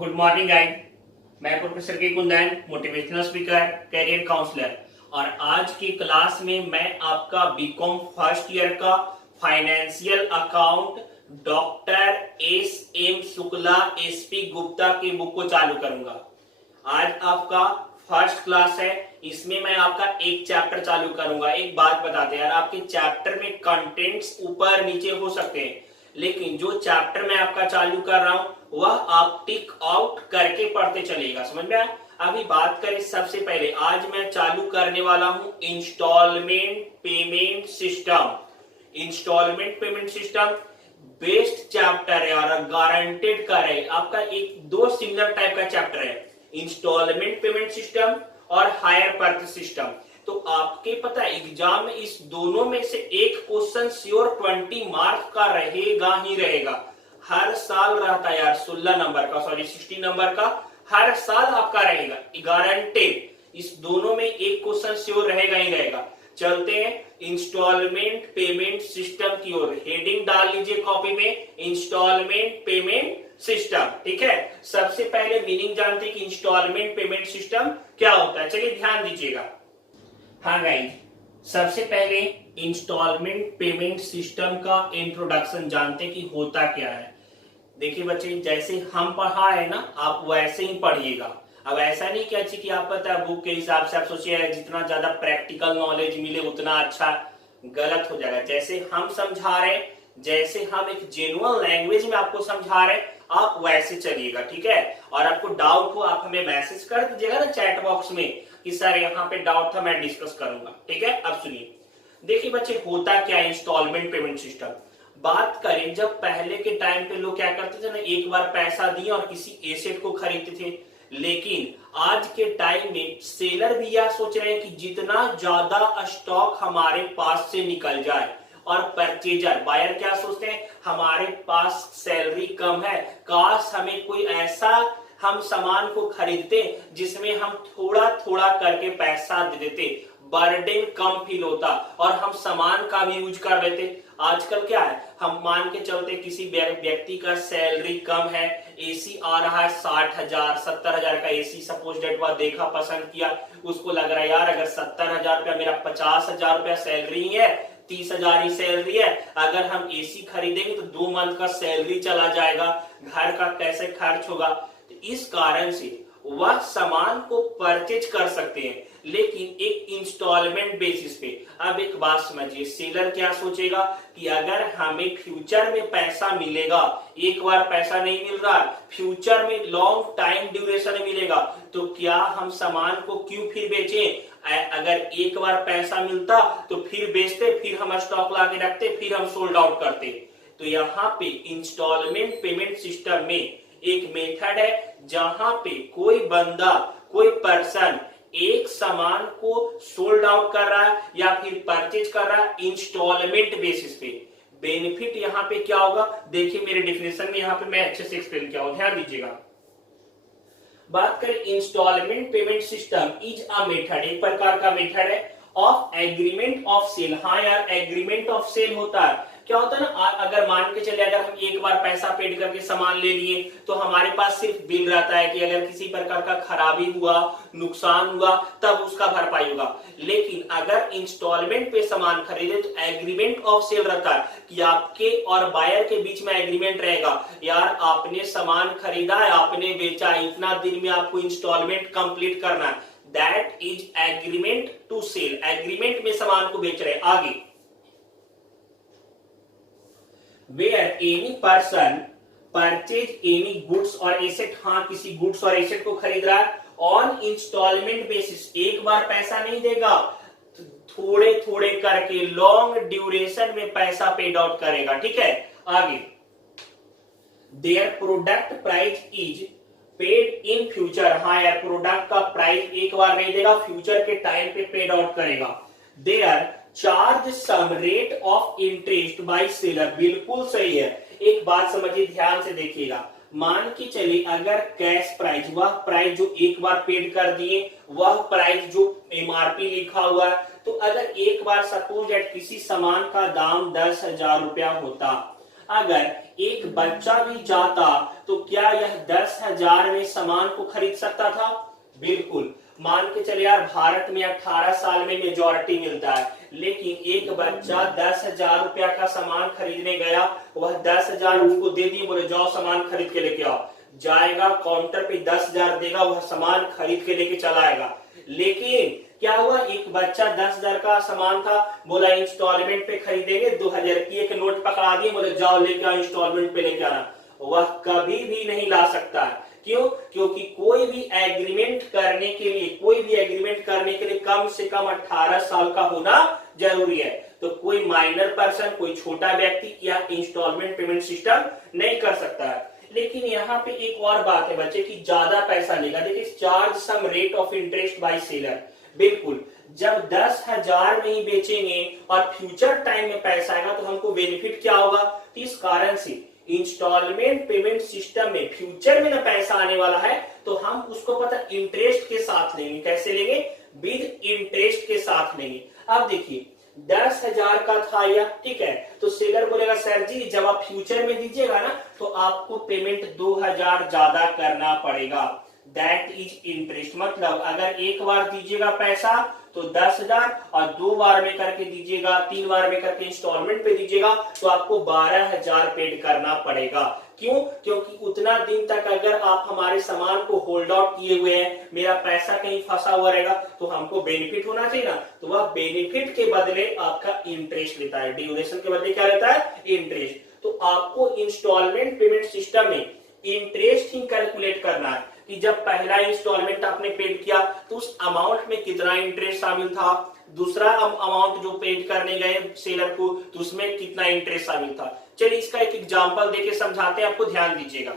Good morning guide. मैं professor K Kundan, motivational speaker, career counsellor. और आज की क्लास में मैं आपका बीकॉम फर्स्ट ईयर का financial account doctor S Shukla SP Gupta की बुक को चालू करूंगा। आज आपका फर्स्ट क्लास है, इसमें मैं आपका एक चैप्टर चालू करूंगा। एक बात बताते हैं यार, आपके चैप्टर में कंटेंट्स ऊपर नीचे हो सकते हैं, लेकिन जो चैप्टर मैं आपका चालू कर रहा हूं वह आप टिक आउट करके पढ़ते चलिएगा। समझ में आया? अभी बात करें, सबसे पहले आज मैं चालू करने वाला हूं instalment payment system. Instalment payment system best chapter है और गारंटेड कर है आपका। एक दो सिमिलर टाइप का चैप्टर है, इंस्टॉलमेंट पेमेंट सिस्टम और हायर परचेज सिस्टम। तो आपके पता है एग्जाम में इस दोनों में से एक क्वेश्चन श्योर 20 मार्क्स का रहेगा ही रहेगा। हर साल रहता है यार 16 नंबर का, सॉरी 16 नंबर का हर साल आपका रहेगा, गारंटेड। इस दोनों में एक क्वेश्चन श्योर रहेगा ही रहेगा। चलते हैं इंस्टॉलमेंट पेमेंट सिस्टम की ओर। हेडिंग डाल लीजिए कॉपी में, इंस्टॉलमेंट पेमेंट सिस्टम। ठीक है, सबसे पहले मीनिंग जानते हैं कि इंस्टॉलमेंट पेमेंट सिस्टम क्या होता है। चलिए ध्यान दीजिएगा। हाँ गाइस, सबसे पहले इंस्टॉलमेंट पेमेंट सिस्टम का इंट्रोडक्शन जानते हैं कि होता क्या है। देखिए बच्चे, जैसे हम पढ़ा है ना, आप वैसे ही पढ़िएगा। अब ऐसा नहीं क्या कि आप पता है बुक के हिसाब से आप सोचिए जितना ज्यादा प्रैक्टिकल नॉलेज मिले उतना अच्छा, गलत हो जाएगा। जैसे हम समझा रहे, जैसे हम एक जेन्युइन लैंग्वेज में आपको समझा रहे, आप वैसे चलिएगा। ठीक है, और आपको डाउट हो आप हमें मैसेज कर दीजिएगा ना चैट बॉक्स में कि सर यहाँ पे डाउट था, मैं डिस्कस करूंगा। ठीक है, अब सुनिए। देखिए बच्चे, होता क्या है इंस्टॉलमेंट पेमेंट सिस्टम। बात करें, जब पहले के टाइम पे लोग क्या करते थे ना, एक बार पैसा दिए और किसी एसेट को खरीदते थे। लेकिन आज के टाइम में सेलर भी यह सोच रहे हैं कि जितना ज्यादा स्टॉक हमारे पास से निकल जाए, और परचेजर बायर क्या सोचते हैं, हमारे पास सैलरी कम है, काश हमें कोई ऐसा हम सामान को खरीदते जिसमें हम थोड़ा थोड़ा करके पैसा दे देते, बर्डन कम फील होता और हम सामान का भी यूज कर लेते। आजकल क्या है, हम मान के चलते किसी व्यक्ति का सैलरी कम है, एसी आ रहा है 60,000 70,000 का एसी, सपोज डेट वह देखा, पसंद किया, उसको लग रहा है यार अगर 70,000 रुपया, मेरा 50,000 रुपया सैलरी है, 30,000 ही सैलरी है, अगर हम एसी खरीदेंगे तो 2 मंथ का सैलरी चला जाएगा, घर का कैसे खर्च होगा। तो इस कारण से वह सामान को परचेज कर सकते हैं, लेकिन एक इंस्टॉलमेंट बेसिस पे। अब एक बात समझिए, सेलर क्या सोचेगा कि अगर हमें फ्यूचर में पैसा मिलेगा, एक बार पैसा नहीं मिल रहा, फ्यूचर में लॉन्ग टाइम ड्यूरेशन में मिलेगा, तो क्या हम सामान को क्यों फिर बेचें। अगर एक बार पैसा मिलता तो फिर बेचते, फिर हम स्टॉक ला के रखते, फिर हम सोल्ड आउट करते। तो यहाँ पे इंस्टॉलमेंट पेमेंट सिस्टम में एक मेथड है जहां पे कोई बंदा, कोई पर्सन एक सामान को सोल्ड आउट कर रहा है या फिर परचेज कर रहा है इंस्टॉलमेंट बेसिस पे। बेनिफिट यहां पे क्या होगा, देखिए मेरे डिफिनेशन में यहां पे मैं अच्छे से एक्सप्लेन किया हूं, ध्यान दीजिएगा। बात करें, instalment payment system is a method, एक प्रकार का मेथड है ऑफ एग्रीमेंट ऑफ सेल। हाँ यार, एग्रीमेंट ऑफ सेल होता है। क्या होता है ना, अगर मान के चले अगर हम एक बार पैसा पेड करके सामान ले लिए तो हमारे पास सिर्फ बिल रहता है कि अगर किसी प्रकार का खराबी हुआ, नुकसान हुआ, तब उसका भरपाई होगा। लेकिन अगर इंस्टॉलमेंट पे सामान खरीदे तो एग्रीमेंट ऑफ सेल रहता है कि आपके और बायर के बीच में एग्रीमेंट रहेगा, यार आपने सामान खरीदा है, आपने बेचा, इतना दिन में आपको इंस्टॉलमेंट कंप्लीट करना है। That is agreement to sell, agreement में सामान को बेच रहे। आगे, where any person purchase any goods or asset, हाँ किसी गुड्स और एसेट को खरीद रहा है ऑन इंस्टॉलमेंट बेसिस, एक बार पैसा नहीं देगा, थोड़े थोड़े करके लॉन्ग ड्यूरेशन में पैसा पेड आउट करेगा। ठीक है, आगे, their product price is paid in future. हाँ यार, प्रोडक्ट का प्राइस एक बार नहीं देगा, फ्यूचर के टाइम पे पेड आउट करेगा। There charge some rate of interest by seller, बिल्कुल सही है। एक बात समझिए, ध्यान से देखिएगा। मान के चलिए अगर कैश प्राइस, वह प्राइस जो एक बार पेड कर दिए, वह प्राइस जो एमआरपी लिखा हुआ है, तो अगर एक बार सपोज दैट किसी सामान का दाम 10,000 रुपया होता, अगर एक बच्चा भी जाता तो क्या यह 10,000 में सामान को खरीद सकता था? बिल्कुल। मान के चले यार, भारत में 18 साल में मेजोरिटी मिलता है, लेकिन एक बच्चा 10,000 रुपया का सामान खरीदने गया, वह 10,000 उसको दे दिए, बोले जाओ सामान खरीद के लेके आओ। जाएगा काउंटर पे 10,000 देगा, वह सामान खरीद के लेके चला आएगा। लेकिन क्या हुआ, एक बच्चा 10,000 का सामान था, बोला इंस्टॉलमेंट पे खरीदेंगे, 2,000 की एक नोट पकड़ा दिए, बोले जाओ लेके आओ, इंस्टॉलमेंट पे लेके आना। वह कभी भी नहीं ला सकता है। क्यों? क्योंकि कोई भी एग्रीमेंट करने के लिए कम से कम 18 साल का होना जरूरी है। तो कोई माइनर पर्सन, कोई छोटा व्यक्ति या इंस्टॉलमेंट पेमेंट सिस्टम नहीं कर सकता है। लेकिन यहाँ पे एक और बात है बच्चे की, ज्यादा पैसा लेगा। देखिए, charge some rate of interest by seller. बिल्कुल, जब 10,000 में ही बेचेंगे और फ्यूचर टाइम में पैसा आएगा तो हमको बेनिफिट क्या होगा? तो इस कारण से इंस्टॉलमेंट पेमेंट सिस्टम में फ्यूचर में ना पैसा आने वाला है, तो हम उसको पता इंटरेस्ट के साथ लेंगे। कैसे लेंगे? विद इंटरेस्ट के साथ लेंगे। अब देखिए, 10,000 का था यह, ठीक है, तो सेलर बोलेगा सर जी जब आप फ्यूचर में दीजिएगा ना तो आपको पेमेंट 2,000 ज्यादा करना पड़ेगा। That is interest. मतलब अगर एक बार दीजिएगा पैसा तो 10,000 और 2 बार में करके दीजिएगा, 3 बार में करके इंस्टॉलमेंट पे दीजिएगा तो आपको 12,000 पेड करना पड़ेगा। क्यों? क्योंकि उतना दिन तक अगर आप हमारे सामान को होल्ड आउट किए हुए हैं, मेरा पैसा कहीं फंसा हुआ रहेगा, तो हमको बेनिफिट होना चाहिए ना। तो वह बेनिफिट के बदले आपका इंटरेस्ट लेता है। ड्यूरेशन के बदले क्या लेता है? इंटरेस्ट। तो आपको इंस्टॉलमेंट पेमेंट सिस्टम में इंटरेस्ट ही कैलकुलेट करना है कि जब पहला इंस्टॉलमेंट आपने पेड किया तो उस अमाउंट में कितना इंटरेस्ट शामिल था, दूसरा अमाउंट जो पेड करने गए सेलर को तो उसमें कितना इंटरेस्ट शामिल था। चलिए इसका एक एग्जांपल देके समझाते हैं, आपको ध्यान दीजिएगा,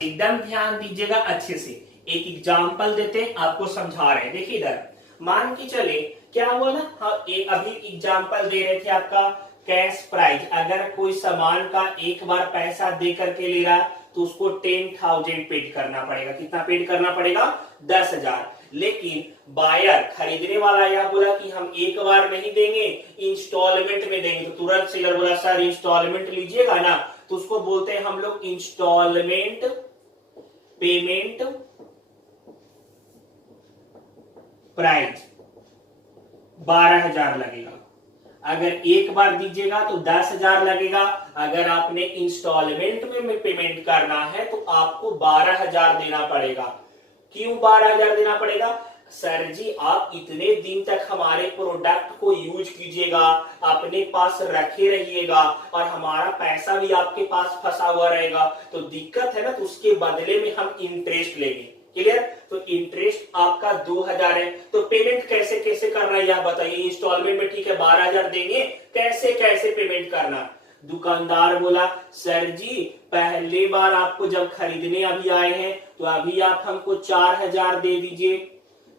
एकदम ध्यान दीजिएगा अच्छे से। एक एग्जांपल देते हैं, आपको समझा रहे हैं। देखिए इधर मान के चले क्या हुआ ना, अभी एग्जांपल दे रहे थे आपका कैश प्राइस। अगर कोई सामान का एक बार पैसा दे करके ले रहा तो उसको 10,000 पेड करना पड़ेगा। कितना पेड करना पड़ेगा? 10,000। लेकिन बायर खरीदने वाला यह बोला कि हम एक बार नहीं देंगे, इंस्टॉलमेंट में देंगे। तो तुरंत सेलर बोला सर इंस्टॉलमेंट लीजिएगा ना, तो उसको बोलते हैं हम लोग इंस्टॉलमेंट पेमेंट प्राइस। 12,000 लगेगा। अगर एक बार दीजिएगा तो 10,000 लगेगा। अगर आपने इंस्टॉलमेंट में पेमेंट करना है तो आपको 12,000 देना पड़ेगा। क्यों 12,000 देना पड़ेगा? सर जी आप इतने दिन तक हमारे प्रोडक्ट को यूज कीजिएगा, अपने पास रखे रहिएगा और हमारा पैसा भी आपके पास फंसा हुआ रहेगा, तो दिक्कत है ना, तो उसके बदले में हम इंटरेस्ट लेंगे। क्लियर? तो इंटरेस्ट आपका 2,000 है। तो पेमेंट कैसे कैसे करना है यह बताइए। इंस्टॉलमेंट में ठीक है 12,000 देंगे, कैसे कैसे पेमेंट करना? दुकानदार बोला सर जी पहले बार आपको जब खरीदने अभी आए हैं तो अभी आप हमको 4,000 दे दीजिए।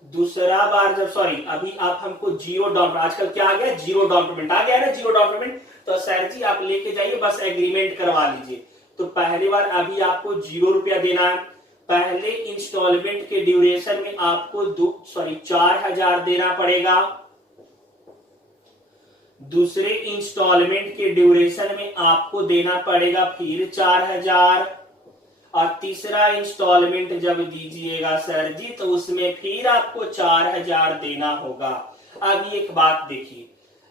दूसरा बार जब अभी आप हमको जीरो डाउन, आजकल क्या आ गया, जीरो डाउन पेमेंट आ गया है ना, जीरो डाउन पेमेंट। तो सर जी आप लेके जाइए, बस एग्रीमेंट करवा लीजिए। तो पहली बार अभी आपको 0 रुपया देना है। पहले इंस्टॉलमेंट के ड्यूरेशन में आपको 4,000 देना पड़ेगा। दूसरे इंस्टॉलमेंट के ड्यूरेशन में आपको देना पड़ेगा फिर 4,000 और तीसरा इंस्टॉलमेंट जब दीजिएगा सर जी तो उसमें फिर आपको 4,000 देना होगा। अब एक बात देखिए,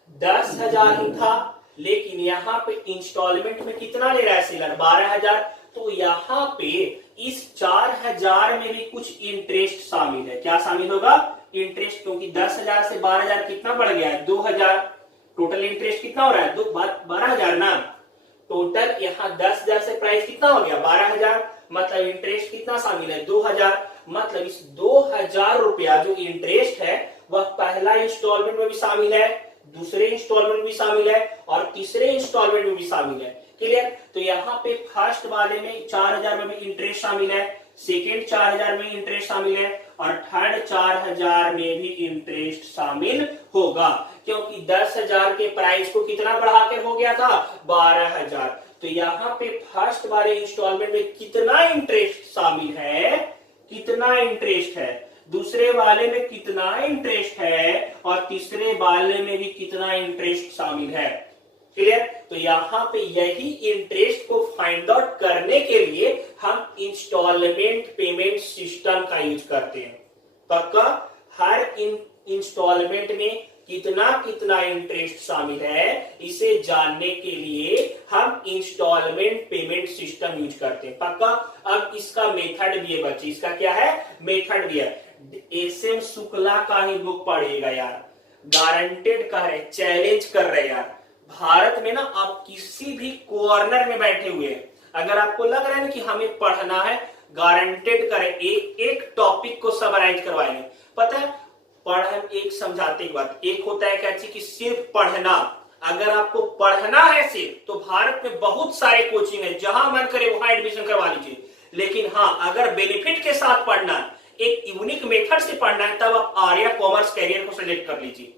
10,000 ही था, लेकिन यहाँ पे इंस्टॉलमेंट में कितना ले रहा है सेलर? 12,000। तो यहाँ पे इस 4,000 में भी कुछ इंटरेस्ट शामिल है। क्या शामिल होगा? इंटरेस्ट, क्योंकि 10,000 से 12,000 कितना बढ़ गया है? 2,000। टोटल इंटरेस्ट कितना हो रहा है? 12,000 ना। टोटल यहाँ 10,000 से प्राइस कितना हो गया? 12,000। मतलब इंटरेस्ट कितना शामिल है? 2,000। मतलब इस 2,000 रुपया जो इंटरेस्ट है वह पहला इंस्टॉलमेंट में भी शामिल है, दूसरे इंस्टॉलमेंट में भी शामिल है और तीसरे इंस्टॉलमेंट में भी शामिल है। क्लियर? तो यहाँ पे फर्स्ट वाले में 4,000 में भी इंटरेस्ट शामिल है, सेकेंड 4,000 में इंटरेस्ट शामिल है और थर्ड 4,000 में भी इंटरेस्ट शामिल होगा, क्योंकि 10,000 के प्राइस को कितना बढ़ाकर हो गया था? 12,000। तो यहाँ पे फर्स्ट वाले इंस्टॉलमेंट में कितना इंटरेस्ट शामिल है? कितना इंटरेस्ट है? दूसरे वाले में कितना इंटरेस्ट है और तीसरे वाले में भी कितना इंटरेस्ट शामिल है? क्लियर। तो यहाँ पे यही इंटरेस्ट को फाइंड आउट करने के लिए हम इंस्टॉलमेंट पेमेंट सिस्टम का यूज करते हैं। पक्का हर इंस्टॉलमेंट में कितना कितना इंटरेस्ट शामिल है इसे जानने के लिए हम इंस्टॉलमेंट पेमेंट सिस्टम यूज करते हैं। पक्का। अब इसका मेथड भी है बच्चे, इसका क्या है मेथड भी है। एसएम शुक्ला का ही बुक पढ़िएगा यार, गारंटेड कर रहे, चैलेंज कर रहे यार। भारत में ना आप किसी भी कॉर्नर में बैठे हुए हैं, अगर आपको लग रहा है ना कि हमें पढ़ना है, गारंटेड करें एक एक टॉपिक को समराइज करवाएंगे। पता है पढ़ एक समझाते की बात, एक होता है क्या कि सिर्फ पढ़ना। अगर आपको पढ़ना है सिर्फ तो भारत में बहुत सारे कोचिंग है, जहां मन करे वहां एडमिशन करवा लीजिए। लेकिन हाँ अगर बेनिफिट के साथ पढ़ना, एक यूनिक मेथड से पढ़ना है, तब आप आर्या कॉमर्स कैरियर को सिलेक्ट कर लीजिए।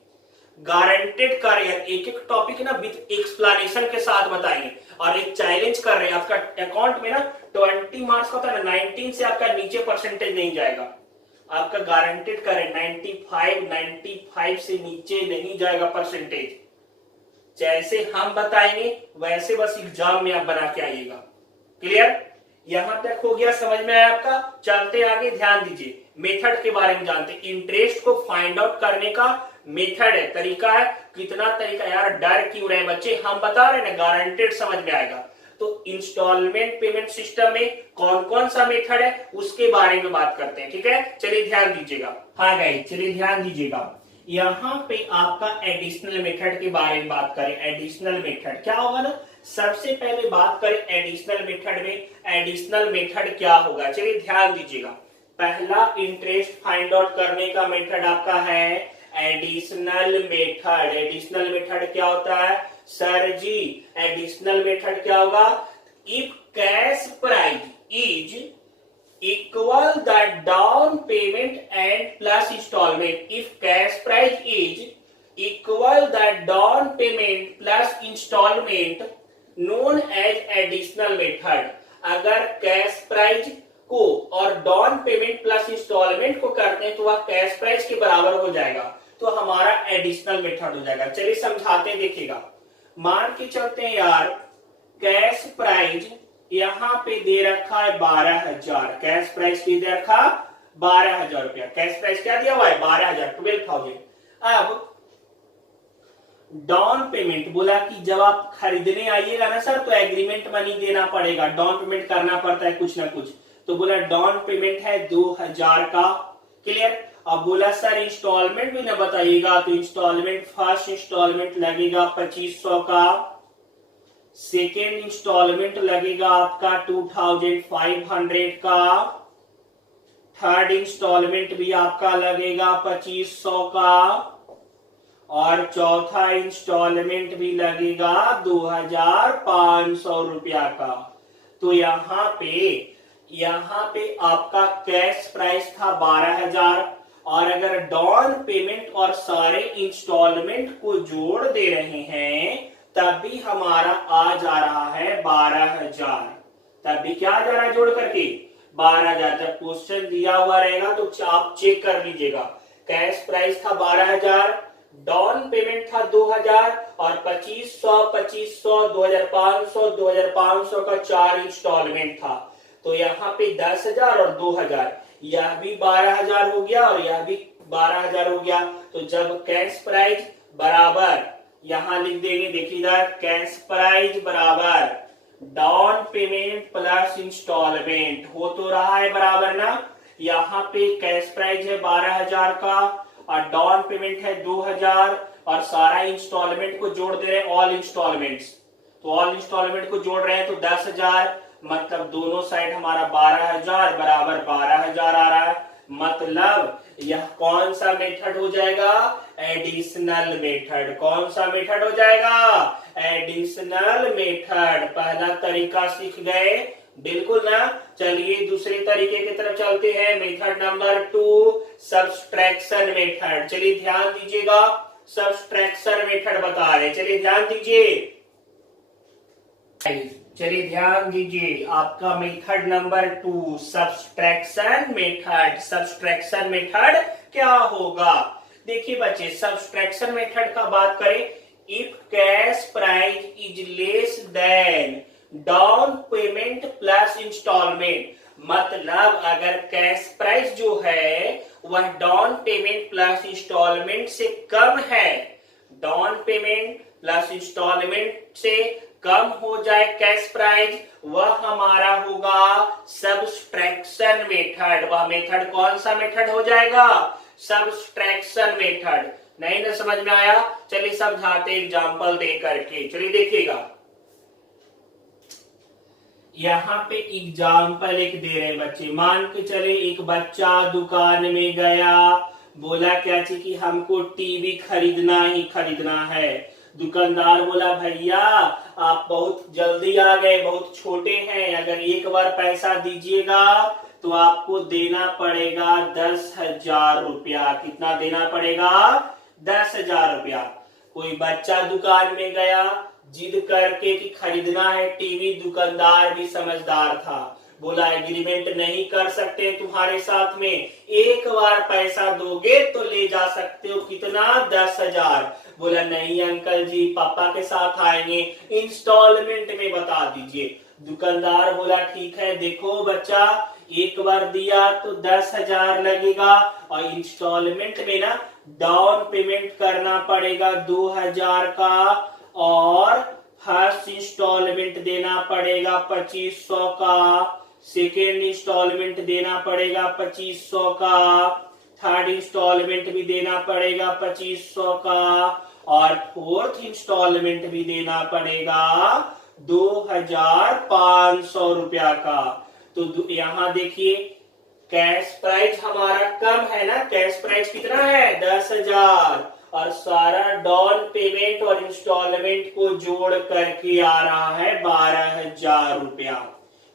गारंटेड कैरियर एक एक टॉपिक ना विद एक्सप्लेनेशन के साथ बताएंगे। और एक चैलेंज कर रहे हैं, आपका अकाउंट में ना 20 मार्क्स का होता है ना, 19 से आपका नीचे परसेंटेज नहीं जाएगा। आपका गारंटेड करें 95 से नीचे नहीं जाएगा परसेंटेज। जैसे हम बताएंगे वैसे बस एग्जाम में आप बना के आइएगा। क्लियर। यहां तक हो गया, समझ में आया आपका। चलते आगे, ध्यान दीजिए मेथड के बारे में जानते। इंटरेस्ट को फाइंड आउट करने का मेथड है, तरीका है। कितना तरीका यार, डर क्यों रहे बच्चे, हम बता रहे ना गारंटेड समझ में आएगा। तो इंस्टॉलमेंट पेमेंट सिस्टम में कौन कौन सा मेथड है उसके बारे में बात करते हैं। ठीक है, चलिए ध्यान दीजिएगा। हाँ गाइस चलिए ध्यान दीजिएगा, यहाँ पे आपका एडिशनल मेथड के बारे में बात करें। एडिशनल मेथड क्या होगा ना, सबसे पहले बात करें एडिशनल मेथड में। एडिशनल मेथड क्या होगा, चलिए ध्यान दीजिएगा। पहला इंटरेस्ट फाइंड आउट करने का मेथड आपका है एडिशनल मेथड। एडिशनल मेथड क्या होता है सर जी, एडिशनल मेथड क्या होगा, if cash price is equal the down payment and plus instalment. If cash price is equal the down payment plus instalment known as additional method. अगर cash price को और down payment plus instalment को करते हैं तो वह cash price के बराबर हो जाएगा, तो हमारा एडिशनल मेथड हो जाएगा। चलिए समझाते हैं, देखिएगा। मान के चलते हैं यार, कैश प्राइस यहां पे दे रखा है 12,000। कैश प्राइस की दे रखा 12,000 रुपया। कैश प्राइस क्या दिया हुआ है 12,000, 12,000। अब डाउन पेमेंट बोला कि जब आप खरीदने आइएगा ना सर तो एग्रीमेंट मनी देना पड़ेगा, डाउन पेमेंट करना पड़ता है कुछ ना कुछ। तो बोला डाउन पेमेंट है 2,000 का। क्लियर। अब बोला सर इंस्टॉलमेंट भी ना बताइएगा, तो इंस्टॉलमेंट फर्स्ट इंस्टॉलमेंट लगेगा 2,500 का, सेकेंड इंस्टॉलमेंट लगेगा आपका 2,500 का, थर्ड इंस्टॉलमेंट भी आपका लगेगा 2,500 का, और चौथा इंस्टॉलमेंट भी लगेगा 2,500 रुपया का। तो यहाँ पे आपका कैश प्राइस था 12,000, और अगर डाउन पेमेंट और सारे इंस्टॉलमेंट को जोड़ दे रहे हैं तब भी हमारा आ जा रहा है 12,000। तब भी क्या आ जा रहा है जोड़ करके 12,000। जब क्वेश्चन दिया हुआ रहेगा तो आप चेक कर लीजिएगा। कैश प्राइस था 12,000, डाउन पेमेंट था 2,000, और 2,500, 2,500, 2,500 का 4 इंस्टॉलमेंट था। तो यहाँ पे 10,000 और 2,000, यह भी 12,000 हो गया और यह भी 12,000 हो गया। तो जब कैश प्राइस बराबर, यहां लिख देंगे, देखिएगा, कैश प्राइस बराबर डाउन पेमेंट प्लस इंस्टॉलमेंट हो तो रहा है बराबर ना। यहाँ पे कैश प्राइस है 12,000 का और डाउन पेमेंट है 2,000, और सारा इंस्टॉलमेंट को जोड़ दे रहे हैं, ऑल इंस्टॉलमेंट्स। तो ऑल इंस्टॉलमेंट को जोड़ रहे हैं तो 10,000, मतलब दोनों साइड हमारा 12,000 बराबर 12,000 आ रहा है। मतलब यह कौन सा मेथड हो जाएगा, एडिशनल मेथड। कौन सा मेथड हो जाएगा, एडिशनल मेथड। पहला तरीका सीख गए, बिल्कुल ना। चलिए दूसरे तरीके की तरफ चलते हैं, मेथड नंबर 2, सब्सट्रैक्शन मेथड। चलिए ध्यान दीजिएगा, सब्सट्रैक्शन मेथड बता रहे, चलिए ध्यान दीजिए। चलिए ध्यान दीजिए, आपका method number 2 subtraction method. Subtraction method क्या होगा, देखिए बच्चे, सब्सट्रैक्शन मेथड का बात करें, if cash price is less than down payment plus instalment, मतलब अगर कैश प्राइस जो है वह डाउन पेमेंट प्लस इंस्टॉलमेंट से कम है, डाउन पेमेंट प्लस इंस्टॉलमेंट से कम हो जाए कैश प्राइस, वह हमारा होगा सब्सट्रैक्शन मेथड। वह मेथड कौन सा मेथड हो जाएगा? Subtraction method. नहीं ना समझ में आया? चलिए समझाते एग्जांपल दे करके। चलिए देखिएगा, यहाँ पे एग्जाम्पल एक दे रहे हैं बच्चे। मान के चले एक बच्चा दुकान में गया, बोला क्या चीज कि हमको टीवी खरीदना ही खरीदना है। दुकानदार बोला भैया आप बहुत जल्दी आ गए, बहुत छोटे हैं, अगर एक बार पैसा दीजिएगा तो आपको देना पड़ेगा 10,000 रुपया। कितना देना पड़ेगा? 10,000 रुपया। कोई बच्चा दुकान में गया जिद करके कि खरीदना है टीवी, दुकानदार भी समझदार था, बोला एग्रीमेंट नहीं कर सकते तुम्हारे साथ में, एक बार पैसा दोगे तो ले जा सकते हो। कितना? 10,000। बोला नहीं अंकल जी, पापा के साथ आएंगे, इंस्टॉलमेंट में बता दीजिए। दुकानदार बोला ठीक है, देखो बच्चा एक बार दिया तो 10,000 लगेगा और इंस्टॉलमेंट में ना डाउन पेमेंट करना पड़ेगा 2,000 का, और फर्स्ट इंस्टॉलमेंट देना पड़ेगा 2,500 का, सेकेंड इंस्टॉलमेंट देना पड़ेगा 2,500 का, थर्ड इंस्टॉलमेंट भी देना पड़ेगा 2,500 का, और फोर्थ इंस्टॉलमेंट भी देना पड़ेगा 2,500 रुपया का। तो यहाँ देखिए कैश प्राइस हमारा कम है ना, कैश प्राइस कितना है? 10,000, और सारा डाउन पेमेंट और इंस्टॉलमेंट को जोड़ करके आ रहा है 12,000 रुपया,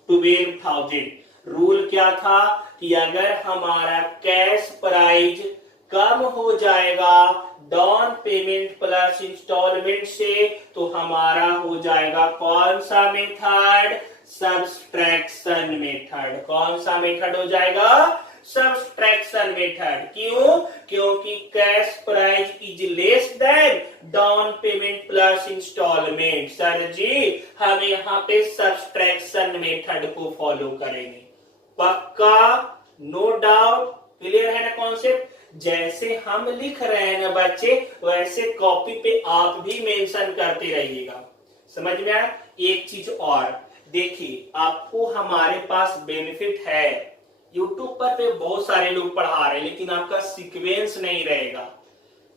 12,000। रूल क्या था कि अगर हमारा कैश प्राइस कम हो जाएगा डाउन पेमेंट प्लस इंस्टॉलमेंट से, तो हमारा हो जाएगा कौन सा मेथड? Subtraction method. कौन सा मेथड हो जाएगा? Subtraction method. क्यों? क्योंकि cash price is less than down payment plus instalment. Sir जी हम यहाँ पे सब्सट्रैक्शन मेथड को फॉलो करेंगे। पक्का? No doubt? क्लियर है ना कॉन्सेप्ट? जैसे हम लिख रहे हैं ना बच्चे, वैसे कॉपी पे आप भी मेंशन करते रहिएगा। समझ में आया? एक चीज और देखिए, आपको हमारे पास बेनिफिट है, यूट्यूब पर पे बहुत सारे लोग पढ़ा रहे हैं लेकिन आपका सीक्वेंस नहीं रहेगा।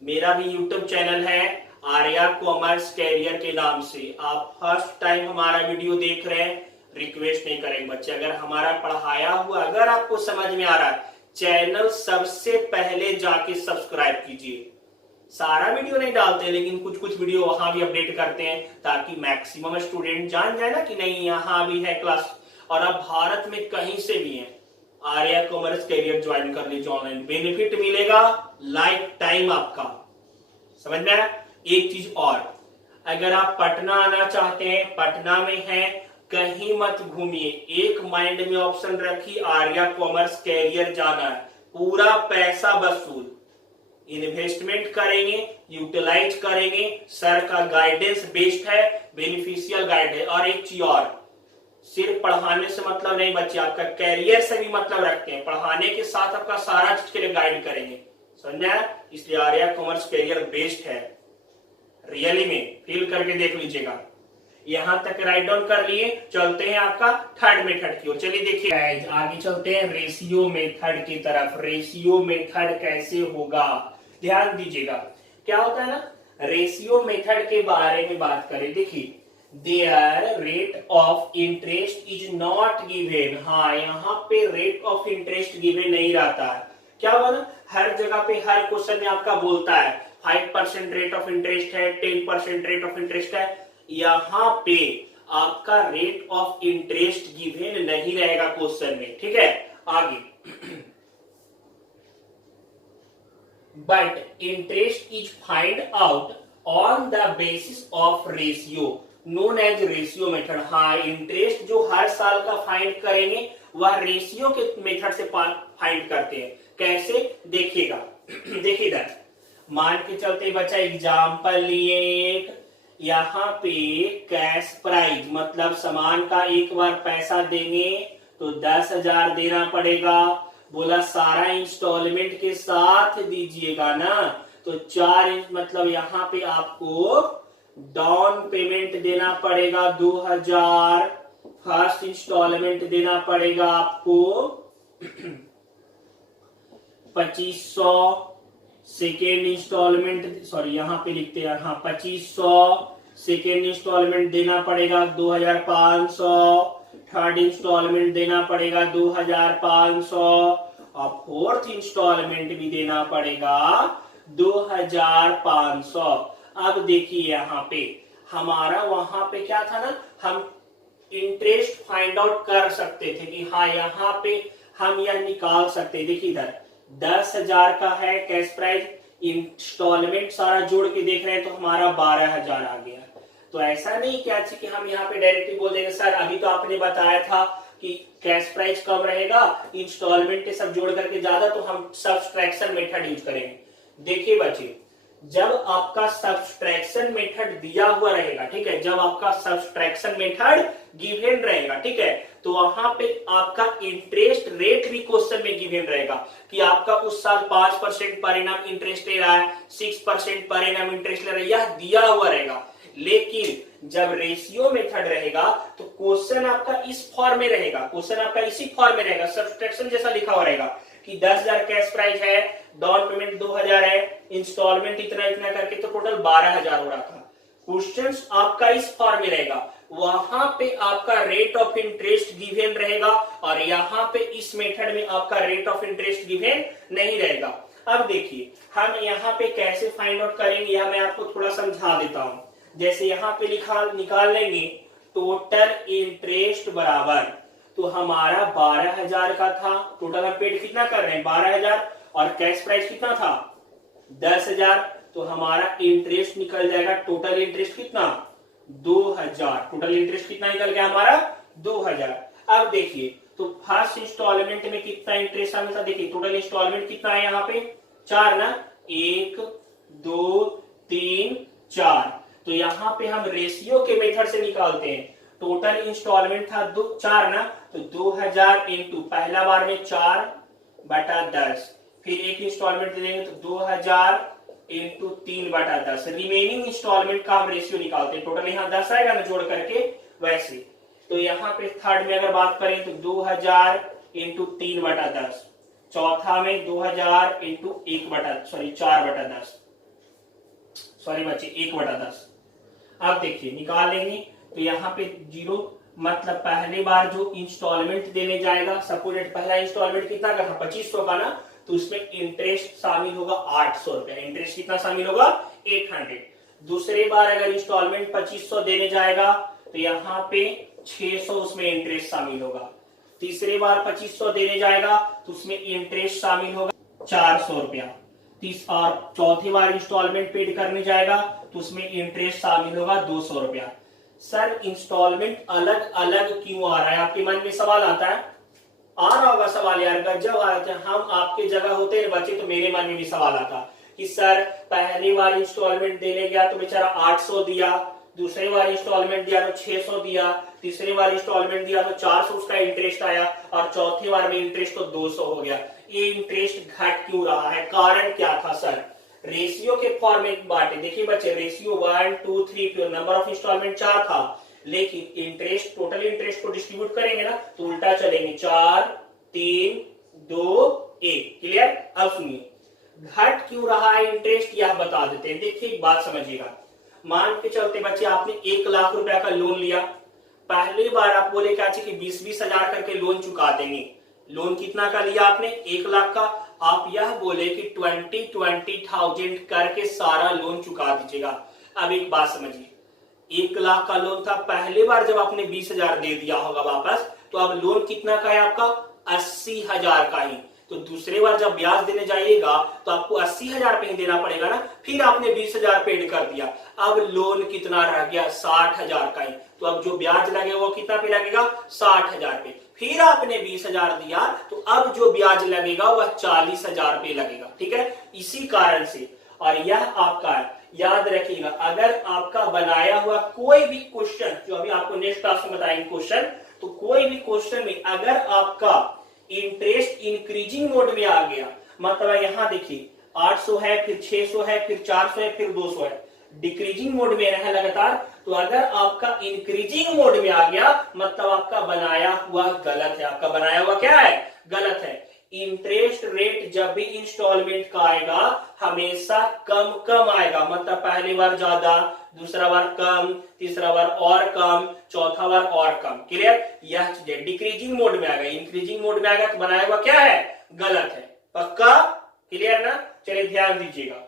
मेरा भी यूट्यूब चैनल है आर्या कॉमर्स कैरियर के नाम से। आप फर्स्ट टाइम हमारा वीडियो देख रहे हैं, रिक्वेस्ट नहीं करेंगे बच्चे, अगर हमारा पढ़ाया हुआ अगर आपको समझ में आ रहा है, चैनल सबसे पहले जाके सब्सक्राइब कीजिए। सारा वीडियो नहीं डालते लेकिन कुछ कुछ वीडियो वहां भी अपडेट करते हैं ताकि मैक्सिमम स्टूडेंट जान जाए ना कि नहीं यहाँ भी है क्लास, और अब भारत में कहीं से भी है आर्या कॉमर्स कैरियर ज्वाइन कर लीजिए, ऑनलाइन बेनिफिट मिलेगा लाइफ टाइम आपका। समझ में आया? एक चीज और, अगर आप पटना आना चाहते हैं, पटना में है, कहीं मत घूमिए, एक माइंड में ऑप्शन रखिए आर्या कॉमर्स कैरियर जाना है, पूरा पैसा वसूल, इन्वेस्टमेंट करेंगे, यूटिलाइज करेंगे, सर का गाइडेंस बेस्ड है, बेनिफिशियल गाइड है। और एक चीज और, सिर्फ पढ़ाने से मतलब नहीं बच्चे, आपका कैरियर से भी मतलब रखते हैं, पढ़ाने के साथ आपका सारा चीज के लिए गाइड करेंगे। समझा? इसलिए आर्या कॉमर्स कैरियर बेस्ड है, रियली में फील करके देख लीजिएगा। यहां तक राइट डाउन कर लिए, चलते हैं आपका थर्ड मेथड की ओर। चलिए देखिए आगे चलते हैं रेशियो मेथड की तरफ। रेशियो मेथड कैसे होगा ध्यान दीजिएगा। क्या होता है ना, रेशियो मेथड के बारे में बात करें, देखिए there rate of interest is not given. हाँ, यहाँ पे रेट ऑफ इंटरेस्ट गिवन नहीं रहता है। क्या हुआ ना, हर जगह पे हर क्वेश्चन में आपका बोलता है 5% रेट ऑफ इंटरेस्ट है, 10% रेट ऑफ इंटरेस्ट है। यहाँ पे आपका रेट ऑफ इंटरेस्ट गिवन नहीं रहेगा क्वेश्चन में, ठीक है। आगे, but interest is find out on the basis of ratio known as ratio method. हाँ, इंटरेस्ट जो हर साल का फाइंड करेंगे वह रेशियो के मेथड से फाइंड करते हैं। कैसे देखिएगा, देखिए इधर मान के चलते बच्चा एग्जाम्पल लिए एक, यहाँ पे कैश प्राइस मतलब सामान का एक बार पैसा देंगे तो 10,000 देना पड़ेगा। बोला सारा इंस्टॉलमेंट के साथ दीजिएगा ना, तो 4 मतलब यहाँ पे आपको डाउन पेमेंट देना पड़ेगा 2,000, फर्स्ट इंस्टॉलमेंट देना पड़ेगा आपको 2,500, सेकेंड इंस्टॉलमेंट सॉरी यहाँ पे लिखते हैं हाँ 2,500, सेकेंड इंस्टॉलमेंट देना पड़ेगा 2,500, थर्ड इंस्टॉलमेंट देना पड़ेगा 2,500 और फोर्थ इंस्टॉलमेंट भी देना पड़ेगा 2,500। अब देखिए यहाँ पे हमारा वहां पे क्या था ना, हम इंटरेस्ट फाइंड आउट कर सकते थे कि हाँ यहाँ पे हम यह निकाल सकते। देखिए इधर 10,000 का है कैश प्राइस, इंस्टॉलमेंट सारा जोड़ के देख रहे हैं तो हमारा 12,000 आ गया। तो ऐसा नहीं क्या कि हम यहाँ पे डायरेक्टली बोल देंगे सर अभी तो आपने बताया था कि कैश प्राइस कम रहेगा, इंस्टॉलमेंट के सब जोड़ करके ज्यादा, तो हम सब्सट्रैक्शन मेथड यूज करेंगे। देखिए बच्चे, जब आपका सब्सट्रैक्शन मेथड दिया हुआ रहेगा, ठीक है, जब आपका सब्सट्रैक्शन मेथड गिवन रहेगा, ठीक है, तो वहां पे आपका इंटरेस्ट रेट भी क्वेश्चन में गिवन रहेगा कि आपका उस साल 5% पर एनम इंटरेस्ट ले रहा है, 6% पर एनम इंटरेस्ट ले रहा है, यह दिया हुआ रहेगा। लेकिन जब रेशियो मेथड रहेगा तो क्वेश्चन आपका इस फॉर्म में रहेगा, क्वेश्चन आपका इसी फॉर्म में रहेगा, सब्सट्रैक्शन जैसा लिखा हुआ रहेगा कि 10,000 कैश प्राइस है, डाउन पेमेंट 2,000 है, इंस्टॉलमेंट इतना इतना करके तो टोटल 12,000 हो रहा था। क्वेश्चन आपका इस फॉर्म में रहेगा, वहां पे आपका रेट ऑफ इंटरेस्ट गिवन रहेगा और यहाँ पे इस मेथड में आपका रेट ऑफ इंटरेस्ट गिवन नहीं रहेगा। अब देखिए हम यहाँ पे कैसे फाइंड आउट करेंगे, यह मैं आपको थोड़ा समझा देता हूं। जैसे यहाँ पे निकाल लेंगे टोटल इंटरेस्ट बराबर, तो हमारा 12,000 का था, टोटल हम पेड कितना कर रहे हैं 12,000 और कैश प्राइस कितना था 10,000, तो हमारा इंटरेस्ट निकल जाएगा, टोटल इंटरेस्ट कितना 2,000, टोटल इंटरेस्ट कितना निकल गया हमारा 2,000। अब देखिए तो फर्स्ट इंस्टॉलमेंट में कितना इंटरेस्ट शामिल था, देखिए टोटल इंस्टॉलमेंट कितना है यहाँ पे 4 ना, 1 2 3 4, तो यहाँ पे हम रेशियो के मेथड से निकालते हैं। टोटल इंस्टॉलमेंट था 4 ना, तो 2,000 इंटू पहला बार में 4/10, फिर एक इंस्टॉलमेंट दे देंगे तो 2,000 इंटू 3/10, रिमेनिंग इंस्टॉलमेंट का हम रेशियो निकालते हैं। टोटल यहाँ 10 आएगा ना जोड़ करके वैसे, तो यहाँ पे थर्ड में अगर बात करें तो 2,000 इंटू 3/10, चौथा में 2,000 इंटू 4/10, सॉरी बच्चे 1/10। अब देखिए निकाल लेंगे तो यहाँ पे 0 मतलब पहले बार जो इंस्टॉलमेंट देने जाएगा, सपोज पहला इंस्टॉलमेंट कितना का था 2,500 का ना, तो उसमें इंटरेस्ट शामिल होगा 800 रुपया, इंटरेस्ट कितना शामिल होगा 800। दूसरे बार अगर इंस्टॉलमेंट 2,500 देने जाएगा तो यहाँ पे 600 उसमें इंटरेस्ट शामिल होगा। तीसरे बार 2,500 देने जाएगा तो उसमें इंटरेस्ट शामिल होगा 400 रुपया। और चौथी बार इंस्टॉलमेंट पेड करने जाएगा तो उसमें इंटरेस्ट शामिल होगा 200 रुपया। सर इंस्टॉलमेंट अलग अलग क्यों आ रहा है, आपके मन में सवाल आता है, आ रहा होगा सवाल यार, गजब आ रहा है। हम आपके जगह होते हैं बच्चे तो मेरे मन में भी सवाल आता कि सर पहली बार इंस्टॉलमेंट देने गया तो बेचारा 800 दिया, दूसरी बार इंस्टॉलमेंट दिया तो 600 दिया, तीसरी बार इंस्टॉलमेंट दिया तो 400 उसका इंटरेस्ट आया और चौथी बार में इंटरेस्ट तो 200 हो गया। ये इंटरेस्ट घट क्यों रहा है, कारण क्या था सर? रेशियो के फॉर्म में बांटे। देखिए बच्चे रेशियो 1 2 3 नंबर ऑफ इंस्टॉलमेंट 4 था, लेकिन इंटरेस्ट टोटल इंटरेस्ट को डिस्ट्रीब्यूट करेंगे ना तो उल्टा चलेंगे, 4 3 2 1। क्लियर? अब सुनिए घट क्यों रहा है इंटरेस्ट यह बता देते हैं। देखिए एक बात समझिएगा, मान के चलते बच्चे आपने 1 लाख रुपया का लोन लिया, पहली बार आप बोले क्या कि 20-20 हजार करके लोन चुका देंगे। लोन कितना का लिया आपने 1 लाख का, आप यह बोले कि 20,000 करके सारा लोन चुका दीजिएगा। अब एक बात समझिए, 1 लाख का लोन था, पहली बार जब आपने 20,000 दे दिया होगा वापस, तो अब लोन कितना का है आपका 80,000 का ही। तो दूसरे बार जब ब्याज देने जाइएगा तो आपको 80,000 पे ही देना पड़ेगा ना, फिर आपने 20,000 पेड कर दिया, अब लोन कितना रह गया 60,000 का ही। तो अब जो ब्याज लगेगा वो कितना पे लगेगा 60,000 पे, फिर आपने 20,000 दिया तो अब जो ब्याज लगेगा वह 40,000 पे लगेगा। ठीक है, इसी कारण से और यह आपका याद रखिएगा, अगर आपका बनाया हुआ कोई भी क्वेश्चन, जो अभी आपको नेक्स्ट क्लास में बताएंगे क्वेश्चन, तो कोई भी क्वेश्चन में अगर आपका इंटरेस्ट इंक्रीजिंग मोड में आ गया, मतलब यहां देखिए 800 है, फिर 600 है, फिर 400 है, फिर 200 है, डिक्रीजिंग मोड में रहा लगातार, तो अगर आपका इंक्रीजिंग मोड में आ गया मतलब आपका बनाया हुआ गलत है। आपका बनाया हुआ क्या है? गलत है। इंटरेस्ट रेट जब भी इंस्टॉलमेंट का आएगा हमेशा कम कम आएगा, मतलब पहली बार ज्यादा, दूसरा बार कम, तीसरा बार और कम, चौथा बार और कम। क्लियर? यह चीज डिक्रीजिंग मोड में आ गया, इंक्रीजिंग मोड में आ गया तो बनाया हुआ क्या है? गलत है। पक्का? क्लियर ना? चलिए ध्यान दीजिएगा,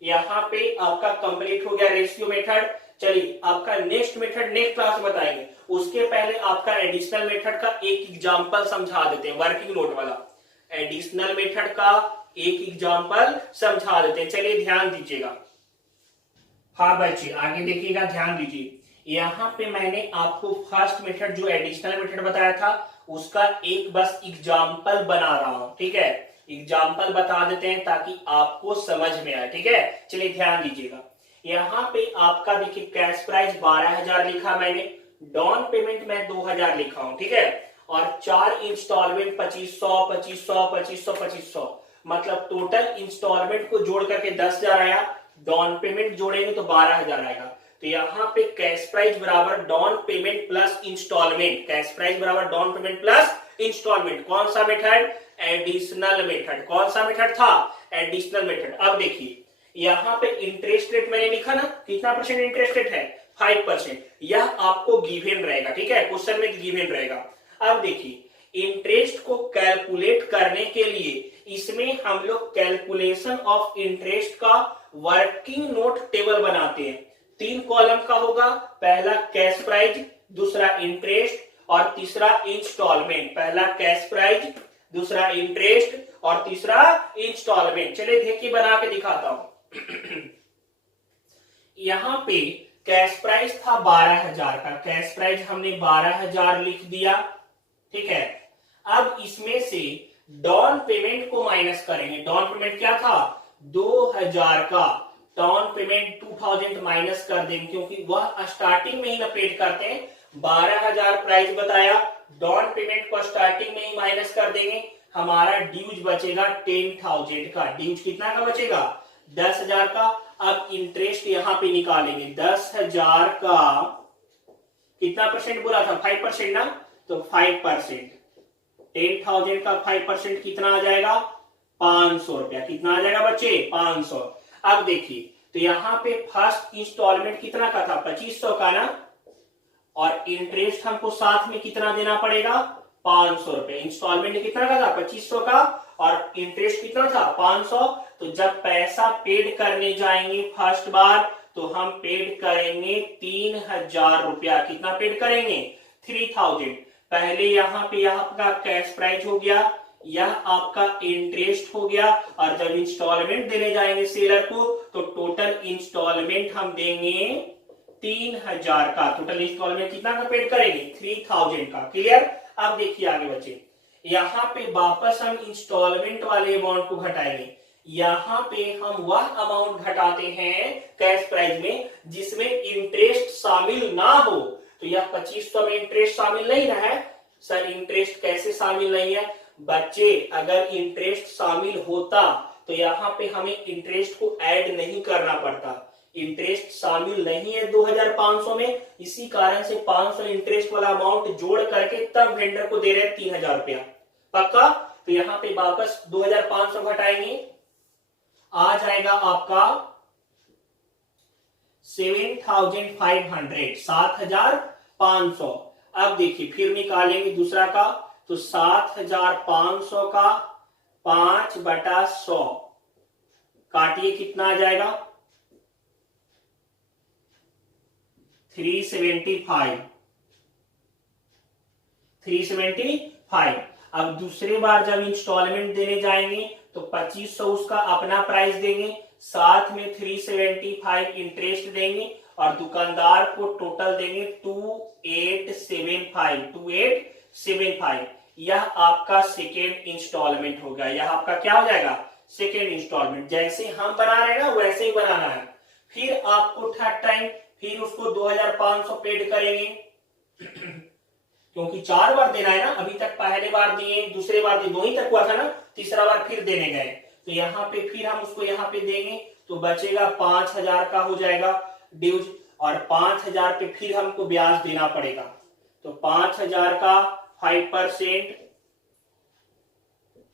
यहाँ पे आपका कंप्लीट हो गया रेशियो मेथड। चलिए आपका नेक्स्ट मेथड नेक्स्ट क्लास में बताएंगे, उसके पहले आपका एडिशनल मेथड का एक एग्जांपल समझा देते हैं, वर्किंग नोट वाला एडिशनल मेथड का एक एग्जांपल समझा देते हैं। चलिए ध्यान दीजिएगा। हाँ बच्चे आगे देखिएगा, ध्यान दीजिए। यहाँ पे मैंने आपको फर्स्ट मेथड जो एडिशनल मेथड बताया था उसका एक बस एग्जांपल बना रहा हूं, ठीक है? एग्जाम्पल बता देते हैं ताकि आपको समझ में आए, ठीक है? चलिए ध्यान दीजिएगा, यहाँ पे आपका देखिए कैश प्राइस 12,000 लिखा मैंने, डाउन पेमेंट मैं 2,000 लिखा हूं, ठीक है? और 4 इंस्टॉलमेंट 2500 2500 2500 2500, मतलब टोटल इंस्टॉलमेंट को जोड़ करके 10,000 आया, डाउन पेमेंट जोड़ेंगे तो 12,000 आएगा। तो यहाँ पे कैश प्राइस बराबर down payment plus instalment, cash price बराबर डाउन पेमेंट प्लस इंस्टॉलमेंट। कौन सा मेथड? Additional method. कौन सा मेथड था? Additional method. अब देखिए यहाँ पे इंटरेस्ट रेट मैंने लिखा ना, कितना परसेंट इंटरेस्ट रेट है? 5%। यह आपको गिवन रहेगा, ठीक है? क्वेश्चन में गिवन रहेगा। अब देखिए इंटरेस्ट को कैलकुलेट करने के लिए इसमें हम लोग कैलकुलेशन ऑफ इंटरेस्ट का वर्किंग नोट टेबल बनाते हैं। 3 कॉलम का होगा, पहला कैश प्राइस, दूसरा इंटरेस्ट और तीसरा इंस्टॉलमेंट। पहला कैश प्राइस, दूसरा इंटरेस्ट और तीसरा इंस्टॉलमेंट। चलिए देखिए बना के दिखाता हूं। यहां पे कैश प्राइस था 12,000 का, कैश प्राइस हमने 12,000 लिख दिया, ठीक है? अब इसमें से डाउन पेमेंट को माइनस करेंगे। डाउन पेमेंट क्या था? 2,000 का। डाउन पेमेंट 2,000 माइनस कर देंगे क्योंकि वह स्टार्टिंग में ही ना पेड करते हैं। 12,000 प्राइस बताया, डाउन पेमेंट को स्टार्टिंग में ही माइनस कर देंगे, हमारा ड्यूज बचेगा 10,000 का। ड्यूज कितना का बचेगा? 10,000 का। अब इंटरेस्ट यहां पे निकालेंगे, 10,000 का कितना परसेंट बोला था? 5% ना, तो 5%। 10,000 का 5% कितना आ जाएगा? 500 रुपया। कितना आ जाएगा बच्चे? 500। अब देखिए तो यहाँ पे फर्स्ट इंस्टॉलमेंट कितना का था? 2500 का ना, और इंटरेस्ट हमको साथ में कितना देना पड़ेगा? 500 रुपए। इंस्टॉलमेंट कितना का था? 2500 का, और इंटरेस्ट कितना था? 500। तो जब पैसा पेड करने जाएंगे फर्स्ट बार तो हम पेड करेंगे 3,000 रुपया। कितना पेड करेंगे? 3,000। पहले यहाँ पे यह आपका कैश प्राइस हो गया, यह आपका इंटरेस्ट हो गया, और जब इंस्टॉलमेंट देने जाएंगे सेलर को तो टोटल इंस्टॉलमेंट हम देंगे 3,000 का। टोटल इंस्टॉलमेंट कितना का पेड करेंगे? 3,000 का। क्लियर? अब देखिए आगे बच्चे, यहाँ पे वापस हम इंस्टॉलमेंट वाले अमाउंट को घटाएंगे। यहाँ पे हम वह अमाउंट घटाते हैं कैश प्राइस में जिसमें इंटरेस्ट शामिल ना हो। तो यह 2500 में इंटरेस्ट शामिल नहीं रहा है। सर इंटरेस्ट कैसे शामिल नहीं है? बच्चे अगर इंटरेस्ट शामिल होता तो यहाँ पे हमें इंटरेस्ट को ऐड नहीं करना पड़ता। इंटरेस्ट शामिल नहीं है 2,500 में, इसी कारण से 500 इंटरेस्ट वाला अमाउंट जोड़ करके तब वेंडर को दे रहे हैं 3,000 रुपया। पक्का? तो यहाँ पे वापस 2,500 घटाएंगे, आ जाएगा आपका 7,500, 7,500। अब देखिए फिर निकालेंगे दूसरा का, तो 7,500 का 5/100 काटिए, कितना आ जाएगा? 375। 375। अब दूसरी बार जब इंस्टॉलमेंट देने जाएंगे तो 2500 उसका अपना प्राइस देंगे, साथ में 375 इंटरेस्ट देंगे, और दुकानदार को टोटल देंगे 2875। 2875 यह आपका सेकेंड इंस्टॉलमेंट होगा। यह आपका क्या हो जाएगा? सेकेंड इंस्टॉलमेंट जैसे हम बना रहे हैं ना वैसे ही बनाना है। फिर आपको थर्ड टाइम फिर उसको 2500 पेड करेंगे क्योंकि 4 बार देना है ना, अभी तक पहले बार दिए, दूसरे बार दिए, 2 ही तक हुआ था ना, तीसरा बार फिर देने गए, तो यहाँ पे फिर हम उसको यहाँ पे देंगे तो बचेगा 5000 का हो जाएगा ड्यूज, और 5000 पे फिर हमको ब्याज देना पड़ेगा, तो 5000 का 5%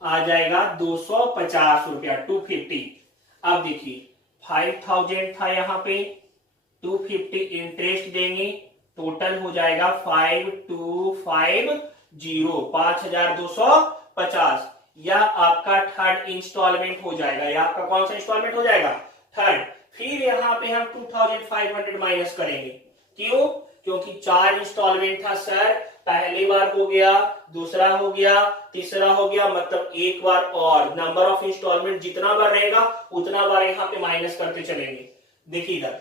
आ जाएगा 250 रुपया, 250। अब देखिए 5000 था यहाँ पे, 250 इंटरेस्ट देंगे, टोटल हो जाएगा 5250, 5250। यह आपका थर्ड इंस्टॉलमेंट हो जाएगा। यह आपका कौन सा इंस्टॉलमेंट हो जाएगा? थर्ड। फिर यहाँ पे हम 2500 माइनस करेंगे, क्यों? क्योंकि 4 इंस्टॉलमेंट था सर, पहली बार हो गया, दूसरा हो गया, तीसरा हो गया, मतलब एक बार और। नंबर ऑफ इंस्टॉलमेंट जितना बार रहेगा उतना बार यहाँ पे माइनस करते चलेंगे। देखिए इधर,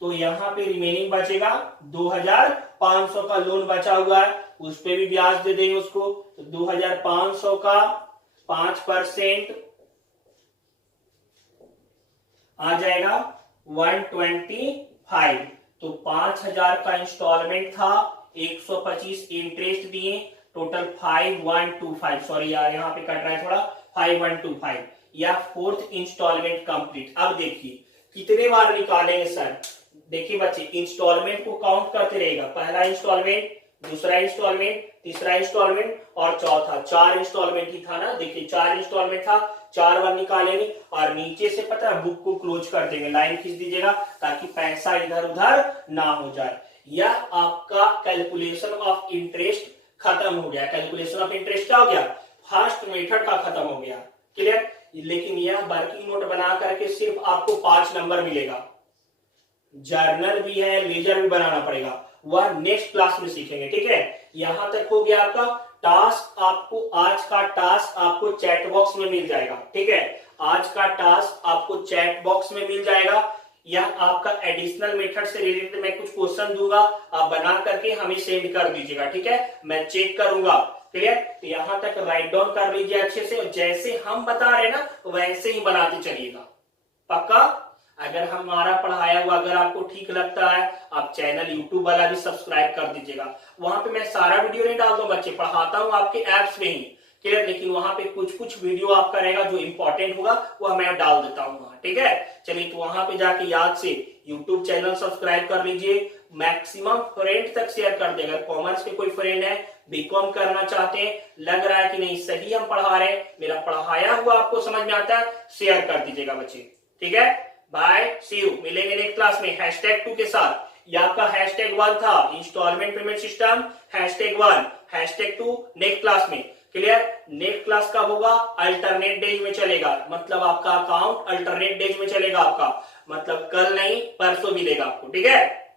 तो यहाँ पे रिमेनिंग बचेगा 2500 का लोन बचा हुआ है, उस पे भी ब्याज दे देंगे उसको, तो 2500 का 5% आ जाएगा 125। तो 5000 का इंस्टॉलमेंट था, 125 इंटरेस्ट दिए, टोटल 5125, सॉरी यार यहाँ पे कट रहा है थोड़ा, 5125। या फोर्थ इंस्टॉलमेंट कंप्लीट। अब देखिए कितने बार निकालेंगे सर? देखिए बच्चे, इंस्टॉलमेंट को काउंट करते रहेगा, पहला इंस्टॉलमेंट, दूसरा इंस्टॉलमेंट, तीसरा इंस्टॉलमेंट और चौथा। 4 इंस्टॉलमेंट ही था ना, देखिए 4 इंस्टॉलमेंट था, 4 बार निकालेंगे और नीचे से पता है बुक को क्लोज कर देंगे, लाइन खींच दीजिएगा ताकि पैसा इधर उधर ना हो जाए। यह आपका कैलकुलेशन ऑफ इंटरेस्ट खत्म हो गया। कैलकुलेशन ऑफ इंटरेस्ट क्या हो गया? फर्स्ट मेथड का खत्म हो गया। क्लियर? लेकिन यह वर्किंग नोट बना करके सिर्फ आपको 5 नंबर मिलेगा। जर्नल भी है, लेजर भी बनाना पड़ेगा, वह नेक्स्ट क्लास में सीखेंगे। ठीक है, यहां तक हो गया आपका टास्क। आपको आज का टास्क आपको चैट बॉक्स में मिल जाएगा। ठीक है, आज का टास्क आपको चैट बॉक्स में मिल जाएगा। यह आपका एडिशनल मेथड से रिलेटेड मैं कुछ क्वेश्चन दूंगा, आप बना करके हमें सेंड कर दीजिएगा। ठीक है, मैं चेक करूंगा। क्लियर? तो यहां तक राइट डाउन कर लीजिए अच्छे से, और जैसे हम बता रहे हैं ना वैसे ही बनाते चलिएगा। पक्का? अगर हमारा पढ़ाया हुआ अगर आपको ठीक लगता है, आप चैनल यूट्यूब वाला भी सब्सक्राइब कर दीजिएगा। वहां पे मैं सारा वीडियो नहीं डालता हूं बच्चे, पढ़ाता हूं आपके ऐप्स में ही। क्लियर? लेकिन वहां पे कुछ कुछ वीडियो आपका रहेगा जो इंपॉर्टेंट होगा, वह मैं डाल देता हूं वहां। ठीक है, चलिए तो वहां पे जाके याद से यूट्यूब चैनल सब्सक्राइब कर लीजिए, मैक्सिमम फ्रेंड तक शेयर कर दे। अगर कॉमर्स के कोई फ्रेंड है, बीकॉम करना चाहते हैं, लग रहा है कि नहीं सही हम पढ़ा रहे हैं, मेरा पढ़ाया हुआ आपको समझ में आता है, शेयर कर दीजिएगा बच्चे। ठीक है, बाय, सी यू। मिलेंगे नेक्स्ट क्लास में #2 के साथ। ये आपका #1 था instalment payment system, #1, #2 next class में। क्लियर? नेक्स्ट क्लास कब होगा? अल्टरनेट डेज में चलेगा, मतलब आपका अकाउंट अल्टरनेट डेज में चलेगा आपका, मतलब कल नहीं परसों मिलेगा आपको। ठीक है।